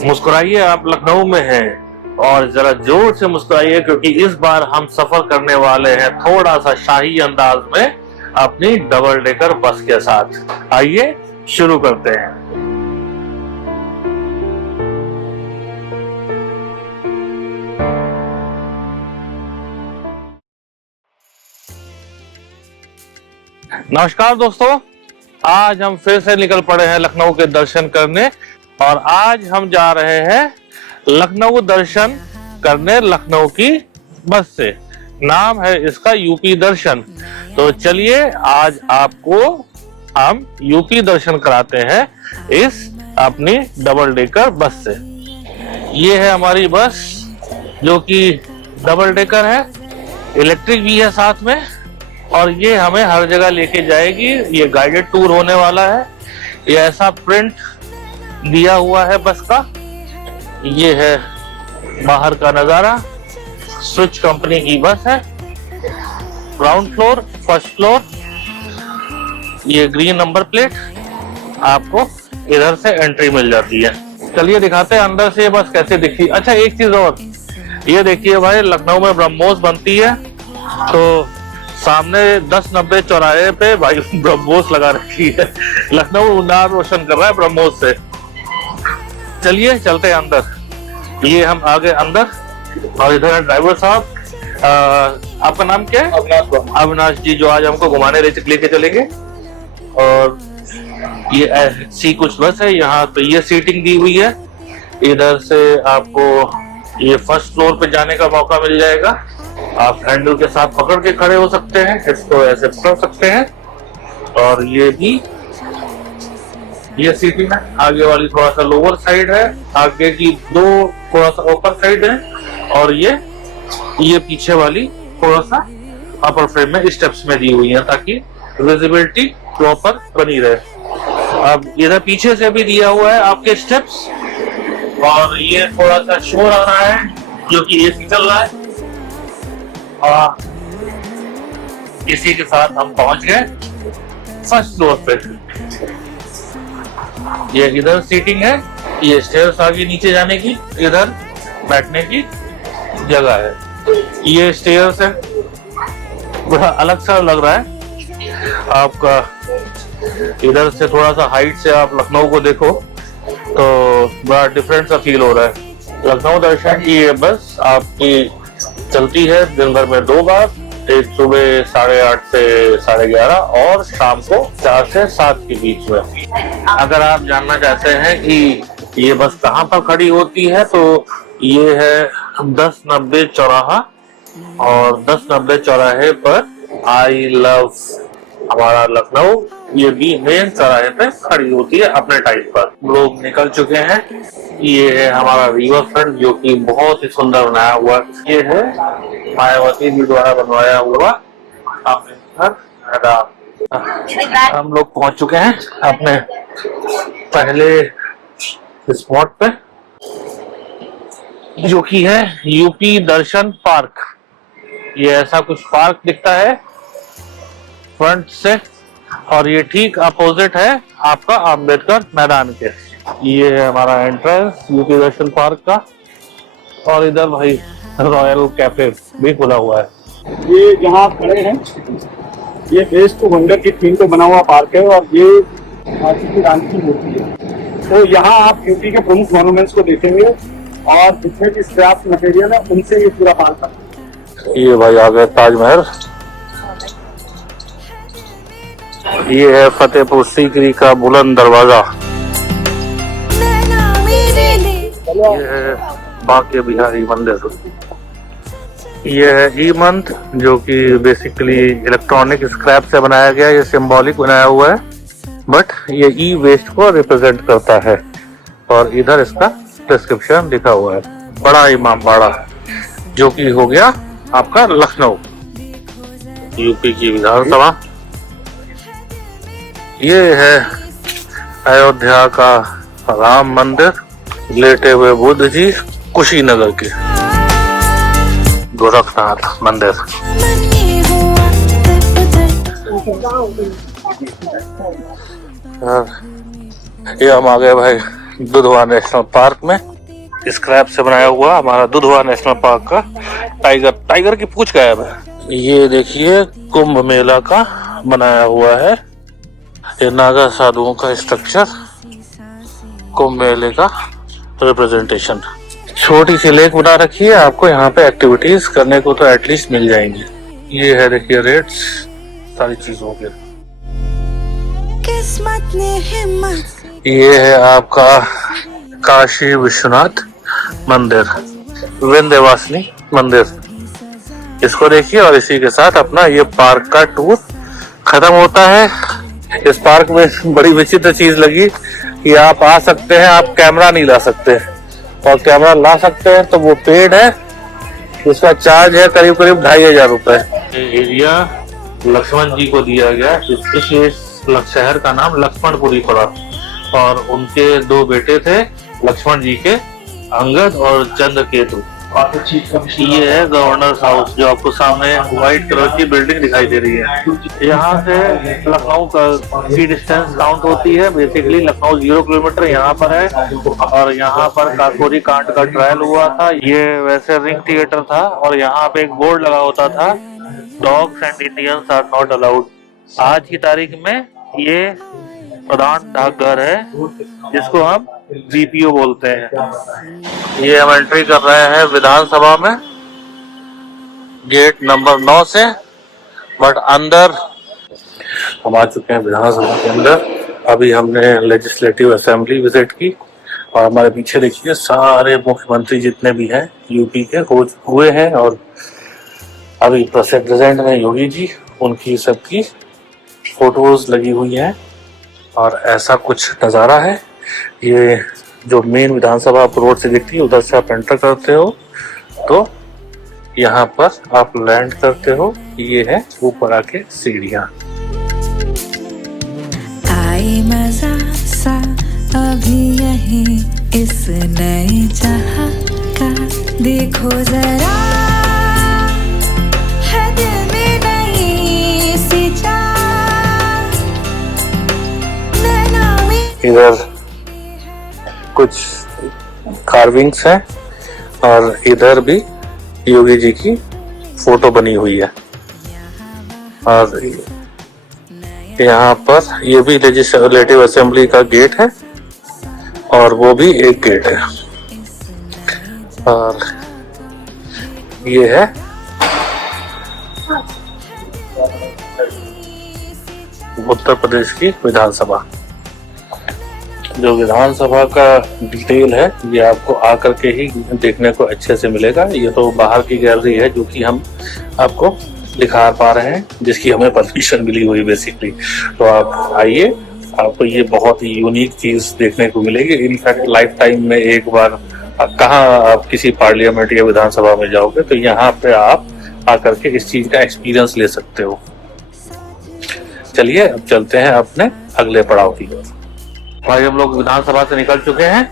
मुस्कुराइए, आप लखनऊ में हैं और जरा जोर से मुस्कुराइए क्योंकि इस बार हम सफर करने वाले हैं थोड़ा सा शाही अंदाज में अपनी डबल डेकर बस के साथ। आइए शुरू करते हैं। नमस्कार दोस्तों, आज हम फिर से निकल पड़े हैं लखनऊ के दर्शन करने और आज हम जा रहे हैं लखनऊ दर्शन करने लखनऊ की बस से। नाम है इसका यूपी दर्शन। तो चलिए आज आपको हम यूपी दर्शन कराते हैं इस अपनी डबल डेकर बस से। ये है हमारी बस जो कि डबल डेकर है, इलेक्ट्रिक भी है साथ में और ये हमें हर जगह लेके जाएगी। ये गाइडेड टूर होने वाला है। ये ऐसा प्रिंट दिया हुआ है बस का। ये है बाहर का नजारा। स्विच कंपनी की बस है। Ground floor, first floor. ये ग्रीन नंबर प्लेट, आपको इधर से एंट्री मिल जाती है। चलिए दिखाते हैं अंदर से ये बस कैसे दिखती है। अच्छा एक चीज और, ये देखिए भाई, लखनऊ में ब्रह्मोस बनती है तो सामने 10-90 चौराहे पे भाई ब्रह्मोस लगा रखी है। लखनऊ नाम रोशन कर रहा है ब्रह्मोस से। चलिए चलते हैं अंदर। ये हम आगे अंदर और इधर है ड्राइवर साहब। आपका नाम क्या है? अविनाश जी, जो आज हमको घुमाने लेके चलेंगे। और ये ऐसी कुछ बस है। यहाँ पे ये सीटिंग दी हुई है। इधर से आपको ये फर्स्ट फ्लोर पे जाने का मौका मिल जाएगा। आप हैंडल के साथ पकड़ के खड़े हो सकते हैं, इसको ऐसे पकड़ सकते हैं। और ये भी ये सीटिंग है। आगे वाली थोड़ा सा लोअर साइड है, आगे की दो थोड़ा सा ऊपर साइड है और ये पीछे वाली थोड़ा सा अपर फ्रेम में स्टेप्स में दी हुई है ताकि विजिबिलिटी प्रॉपर बनी रहे। अब इधर पीछे से भी दिया हुआ है आपके स्टेप्स। और ये थोड़ा सा शोर आ रहा है क्योंकि एसी चल रहा है। इसी के साथ हम पहुंच गए फर्स्ट फ्लोर पे। ये इधर सीटिंग है, ये स्टेयर्स आगे नीचे जाने की, इधर बैठने की जगह है। ये स्टेयर्स है, बड़ा अलग सा लग रहा है आपका। इधर से थोड़ा सा हाइट से आप लखनऊ को देखो तो बड़ा डिफरेंट सा फील हो रहा है। लखनऊ दर्शन की ये बस आपकी चलती है दिन भर में 2 बार, एक सुबह 8:30 से 11:30 और शाम को 4 से 7 के बीच में। अगर आप जानना चाहते हैं कि ये बस कहाँ पर खड़ी होती है तो ये है 10-90 चौराहा। और 10-90 चौराहे पर आई लव हमारा लखनऊ ये भी मेन चौराहे पे खड़ी होती है अपने टाइम पर। लोग निकल चुके हैं। ये है हमारा रिवर फ्रंट जो कि बहुत ही सुंदर बनाया हुआ। ये है मायावती जी द्वारा बनवाया हुआ हम लोग पहुंच चुके हैं अपने पहले स्पॉट पे जो कि है यूपी दर्शन पार्क। ये ऐसा कुछ पार्क दिखता है फ्रंट से और ये ठीक अपोजिट है आपका अम्बेडकर मैदान के। ये है हमारा एंट्रेंस यूपी दर्शन पार्क का। और इधर भाई रॉयल कैफे भी खुला हुआ है। ये जहाँ आप खड़े हैं ये बेस टू वंडर की थीम पे बना हुआ पार्क है और ये झांसी की रानी की मूर्ति है। तो यहाँ आप यूपी के प्रमुख मॉन्यूमेंट्स को देखेंगे और जितने भी स्क्रैप मटेरियल है उनसे ये पूरा पार्क है। ये भाई आ गए ताजमहल। ये है फतेहपुर सीकरी का बुलंद दरवाजा। ये है बांके बिहारी मंदिर। ये है ई मंथ जो कि बेसिकली इलेक्ट्रॉनिक स्क्रैप से बनाया गया। ये सिंबॉलिक बनाया हुआ है बट ये ई वेस्ट को रिप्रेजेंट करता है। और इधर इसका डिस्क्रिप्शन लिखा हुआ है। बड़ा इमामबाड़ा जो कि हो गया आपका लखनऊ यूपी की विधानसभा। ये है अयोध्या का राम मंदिर, लेटे हुए बुद्ध जी, कुशीनगर के गोरखनाथ मंदिर। ये हम आ गए भाई दुधवा नेशनल पार्क में स्क्रैप से बनाया हुआ हमारा दुधवा नेशनल पार्क का टाइगर की पूंछ गायब है। ये देखिए कुंभ मेला का बनाया हुआ है, ये नागा साधुओं का स्ट्रक्चर, कुंभ मेले का रिप्रेजेंटेशन। छोटी सी लेक बना रखी है, आपको यहाँ पे एक्टिविटीज करने को तो एटलीस्ट मिल जाएंगी। ये है देखिए रेट्स सारी चीजों के। किस्मत ने हिम्मत। ये है आपका काशी विश्वनाथ मंदिर, विंध्यवासिनी मंदिर, इसको देखिए। और इसी के साथ अपना ये पार्क का टूर खत्म होता है। इस पार्क में बड़ी विचित्र चीज लगी कि आप आ सकते हैं, आप कैमरा नहीं ला सकते, और कैमरा ला सकते हैं तो वो पेड है, उसका चार्ज है करीब करीब 2500 रुपए। एरिया लक्ष्मण जी को दिया गया, इस शहर का नाम लक्ष्मणपुरी पड़ा, और उनके 2 बेटे थे लक्ष्मण जी के, अंगद और चंद्रकेतु। ये है गवर्नर हाउस जो आपको सामने व्हाइट कलर की बिल्डिंग दिखाई दे रही है। यहाँ से लखनऊ की डिस्टेंस काउंट होती है। बेसिकली लखनऊ 0 किलोमीटर यहाँ पर है, और यहाँ पर काकोरी कांड का ट्रायल हुआ था। ये वैसे रिंग थिएटर था, और यहाँ पे एक बोर्ड लगा होता था, dogs and Indians are not allowed. आज की तारीख में ये प्रधान डाकघर है, जिसको हम बीपीओ बोलते हैं। ये हम एंट्री कर रहे हैं विधानसभा में, गेट नंबर 9 से, बट अंदर हम आ चुके हैं विधानसभा के अंदर। अभी हमने लेजिस्लेटिव असेंबली विजिट की, और हमारे पीछे देखिए सारे मुख्यमंत्री जितने भी हैं यूपी के हुए हैं, और अभी प्रेजेंट में योगी जी, उनकी सबकी फोटोज लगी हुई हैं, और ऐसा कुछ नज़ारा है। ये जो मेन विधानसभा आप रोड से दिखती है, उधर से आप एंटर करते हो तो यहाँ पर आप लैंड करते हो। ये है ऊपर आके सीढ़ियाँ। आई मजा सा अभी यही इस नए जहां का, देखो जरा है दिल में नई सी चाह, नैना में। इधर कुछ कार्विंग्स हैं, और इधर भी योगी जी की फोटो बनी हुई है, और यहाँ पर ये भी लेजिस्लेटिव असेंबली का गेट है, और वो भी एक गेट है। और ये है उत्तर प्रदेश की विधानसभा। जो विधानसभा का डिटेल है ये आपको आकर के ही देखने को अच्छे से मिलेगा। ये तो बाहर की गैलरी है जो कि हम आपको दिखा पा रहे हैं, जिसकी हमें परमिशन मिली हुई बेसिकली। तो आप आइए, आपको ये बहुत ही यूनिक चीज देखने को मिलेगी। इनफैक्ट लाइफ टाइम में एक बार कहाँ आप किसी पार्लियामेंट या विधानसभा में जाओगे तो यहाँ पे आप आकर के इस चीज का एक्सपीरियंस ले सकते हो। चलिए अब चलते हैं अपने अगले पड़ाव की ओर। भाई हम लोग विधानसभा से निकल चुके हैं,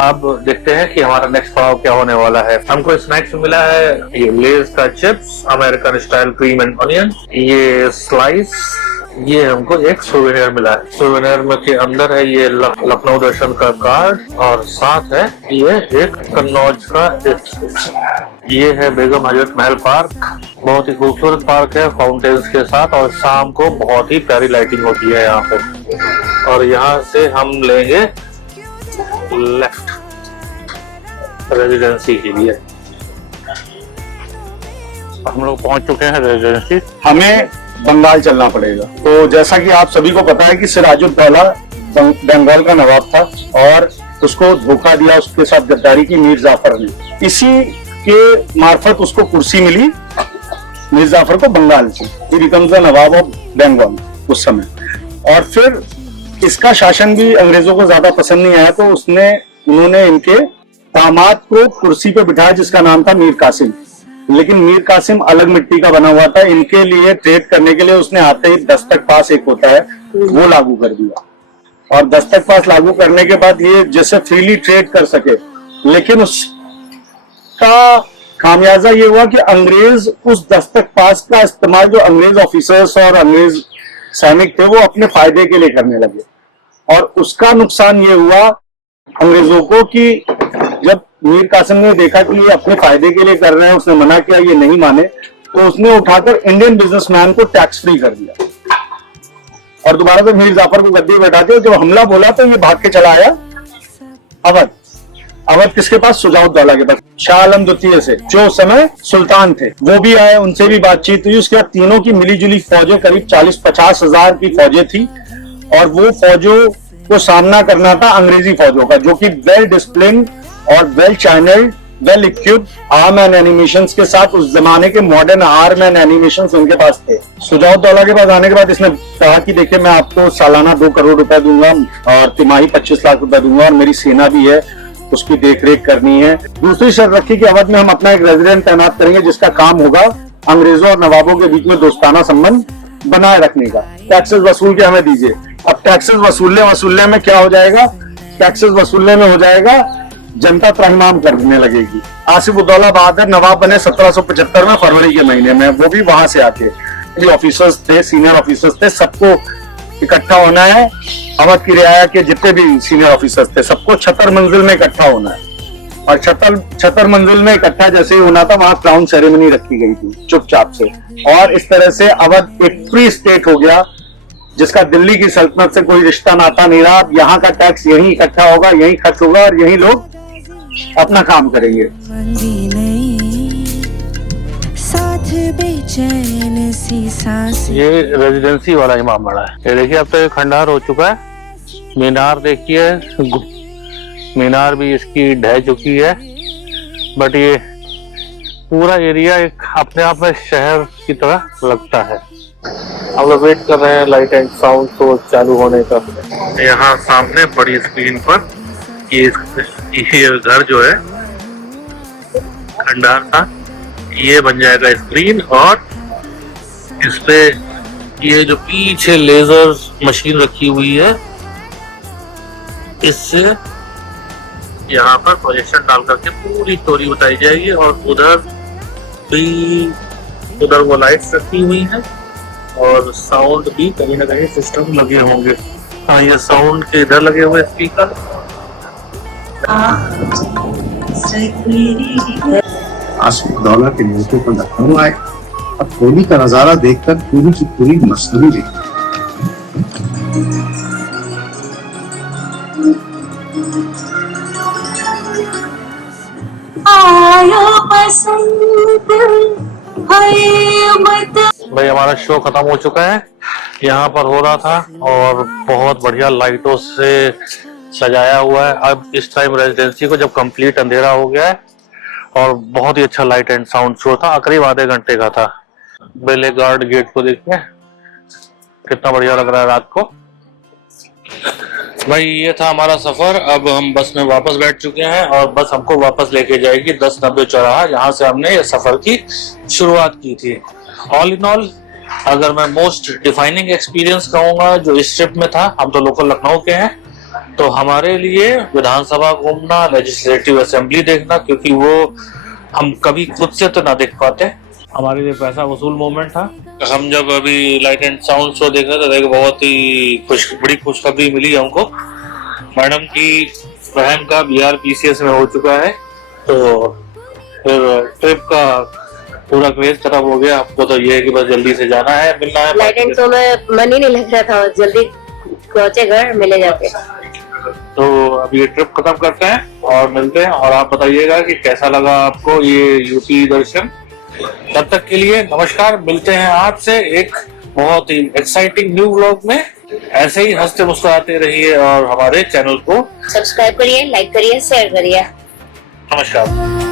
अब देखते हैं कि हमारा नेक्स्ट पड़ाव क्या होने वाला है। हमको स्नैक्स मिला है, ये लेज का chips, American style cream and onion, ये स्लाइस, ये हमको एक सोवेनियर मिला है। सोवेनियर में के अंदर है ये लखनऊ दर्शन का कार्ड, और साथ है ये एक कन्नौज का ये है बेगम हजरत महल पार्क। बहुत ही खूबसूरत पार्क है फाउंटेन्स के साथ, और शाम को बहुत ही प्यारी लाइटिंग होती है यहाँ पे। और यहाँ से हम लेंगे लेफ्ट रेजिडेंसी के लिए। हम लोग पहुंच चुके हैं रेजिडेंसी। हमें बंगाल चलना पड़ेगा। तो जैसा कि आप सभी को पता है कि सिराजुद्दौला बंगाल का नवाब था, और उसको धोखा दिया, उसके साथ गद्दारी की मीर जाफर ने। इसी के मार्फत उसको कुर्सी मिली मीर जाफर को बंगाल से। He becomes the nawab of Bengal उस समय। और फिर इसका शासन भी अंग्रेजों को ज्यादा पसंद नहीं आया, तो उन्होंने इनके दामाद को कुर्सी पे बिठाया, जिसका नाम था मीर कासिम। लेकिन मीर कासिम अलग मिट्टी का बना हुआ था। इनके लिए ट्रेड करने के लिए उसने आते ही दस्तक पास एक होता है वो लागू कर दिया, और दस्तक पास लागू करने के बाद ये जैसे फ्रीली ट्रेड कर सके। लेकिन उसका खामियाजा ये हुआ कि अंग्रेज उस दस्तक पास का इस्तेमाल जो अंग्रेज ऑफिसर्स और अंग्रेज सैनिक थे वो अपने फायदे के लिए करने लगे, और उसका नुकसान ये हुआ अंग्रेजों को कि जब मीर कासिम ने देखा कि ये अपने फायदे के लिए कर रहे हैं, उसने मना किया, ये नहीं माने, तो उसने उठाकर इंडियन बिजनेसमैन को टैक्स फ्री कर दिया और दोबारा से मीर जाफर को गद्दी बैठा दिया। जब हमला बोला तो ये भाग के चला आया अवध। अवध किसके पास? सुजाउद्दौला के पास, शाह आलम द्वितीय से, जो उस समय सुल्तान थे, वो भी आए, उनसे भी बातचीत हुई। उसके बाद तीनों की मिलीजुली फौजें, करीब 40-50 हजार की फौजें थी और वो फौजों को सामना करना था अंग्रेजी फौजों का, जो कि वेल डिसिप्लिन और well channelled, well equipped arm and animations के साथ, उस जमाने के मॉडर्न आर्म एंड एनिमेशंस उनके पास थे। सुजाउद्दौला के पास आने के बाद इसने कहा कि देखिए मैं आपको सालाना 2 करोड़ रुपए दूंगा और तिमाही 25 लाख रुपए दूंगा और मेरी सेना भी है, उसकी देखरेख करनी है। दूसरी शर्त रखी कि अवध में हम अपना एक रेजिडेंट तैनात करेंगे जिसका काम होगा अंग्रेजों और नवाबों के बीच में दोस्ताना संबंध बनाए रखने का। टैक्सेस वसूल के हमें दीजिए। अब टैक्सेस वसूलने में क्या हो जाएगा? टैक्सेस वसूलने में हो जाएगा जनता त्राहिमाम करने लगेगी। आसिफ उद्दौला बहादुर नवाब बने 1775 में फरवरी के महीने में, वो भी वहां से आके, जो ऑफिसर्स थे, सीनियर ऑफिसर्स थे, सबको इकट्ठा होना है। अवध की रियाया के जितने भी सीनियर ऑफिसर्स थे सबको छतर मंजिल में इकट्ठा होना है और छतर मंजिल में इकट्ठा जैसे ही होना था वहां क्राउन सेरेमनी रखी गई थी चुपचाप से, और इस तरह से अवध एक फ्री स्टेट हो गया जिसका दिल्ली की सल्तनत से कोई रिश्ता नाता नहीं रहा। अब यहाँ का टैक्स यहीं इकट्ठा होगा, यहीं खर्च होगा और यहीं लोग अपना काम करेंगे। मंदी नहीं, साथ बेचैन सी सांसें। ये रेजिडेंसी वाला इमामबाड़ा है। ये देखिए अब तो ये खंडहर हो चुका है। मीनार देखिए, मीनार भी इसकी ढह चुकी है, बट ये पूरा एरिया एक अपने आप में शहर की तरह लगता है। हम लोग वेट कर रहे हैं लाइट एंड साउंड शो चालू होने का। यहाँ सामने बड़ी स्क्रीन पर ये घर जो है खंडहर था, ये बन जाएगा स्क्रीन और इस पे ये जो पीछे लेजर मशीन रखी हुई है, इससे यहाँ पर प्रोजेक्शन डाल करके पूरी स्टोरी बताई जाएगी और उधर वो लाइट्स रखी हुई है और साउंड भी कहीं ना कहीं सिस्टम लगे होंगे। हाँ, ये साउंड के इधर लगे हुए स्पीकर। आसिफ उद्दौला के नेतृत्व पर लखनऊ आए और होली का नजारा देखकर पूरी की पूरी मसनवी देखी। भाई हमारा शो खत्म हो चुका है, यहाँ पर हो रहा था और बहुत बढ़िया लाइटों से सजाया हुआ है। अब इस टाइम रेजिडेंसी को जब कंप्लीट अंधेरा हो गया है और बहुत ही अच्छा लाइट एंड साउंड शो था, करीब आधे घंटे का था। बेले गार्ड गेट को देखिए कितना बढ़िया लग रहा है रात को। भाई ये था हमारा सफर। अब हम बस में वापस बैठ चुके हैं और बस हमको वापस लेके जाएगी 1090 चौराहा, जहां से हमने ये सफर की शुरुआत की थी। ऑल इन ऑल अगर मैं मोस्ट डिफाइनिंग एक्सपीरियंस कहूंगा जो इस ट्रिप में था, हम तो लोकल लखनऊ के हैं, तो हमारे लिए विधानसभा घूमना, लेजिस्लेटिव असेंबली देखना, क्योंकि वो हम कभी खुद से तो ना देख पाते, हमारे लिए पैसा वसूल मोमेंट था। हम जब अभी लाइट एंड साउंड शो देख रहे थे, एक बहुत ही बड़ी खुशखबरी मिली हमको। मैडम की बहन का BRPCS में हो चुका है, तो फिर ट्रिप का पूरा क्रेज खत्म हो गया। आपको तो ये है कि बस जल्दी से जाना है, मिलना है। लाइट एंड शो में मन ही नहीं लग रहा था, जल्दी पहुंचे घर, मिले जाते। तो अब ये ट्रिप खत्म करते हैं और मिलते हैं, और आप बताइएगा कि कैसा लगा आपको ये यूपी दर्शन। तब तक के लिए नमस्कार, मिलते हैं आपसे एक बहुत ही एक्साइटिंग न्यू व्लॉग में। ऐसे ही हंसते मुस्कुराते रहिए और हमारे चैनल को सब्सक्राइब करिए, लाइक करिए, शेयर करिए। नमस्कार।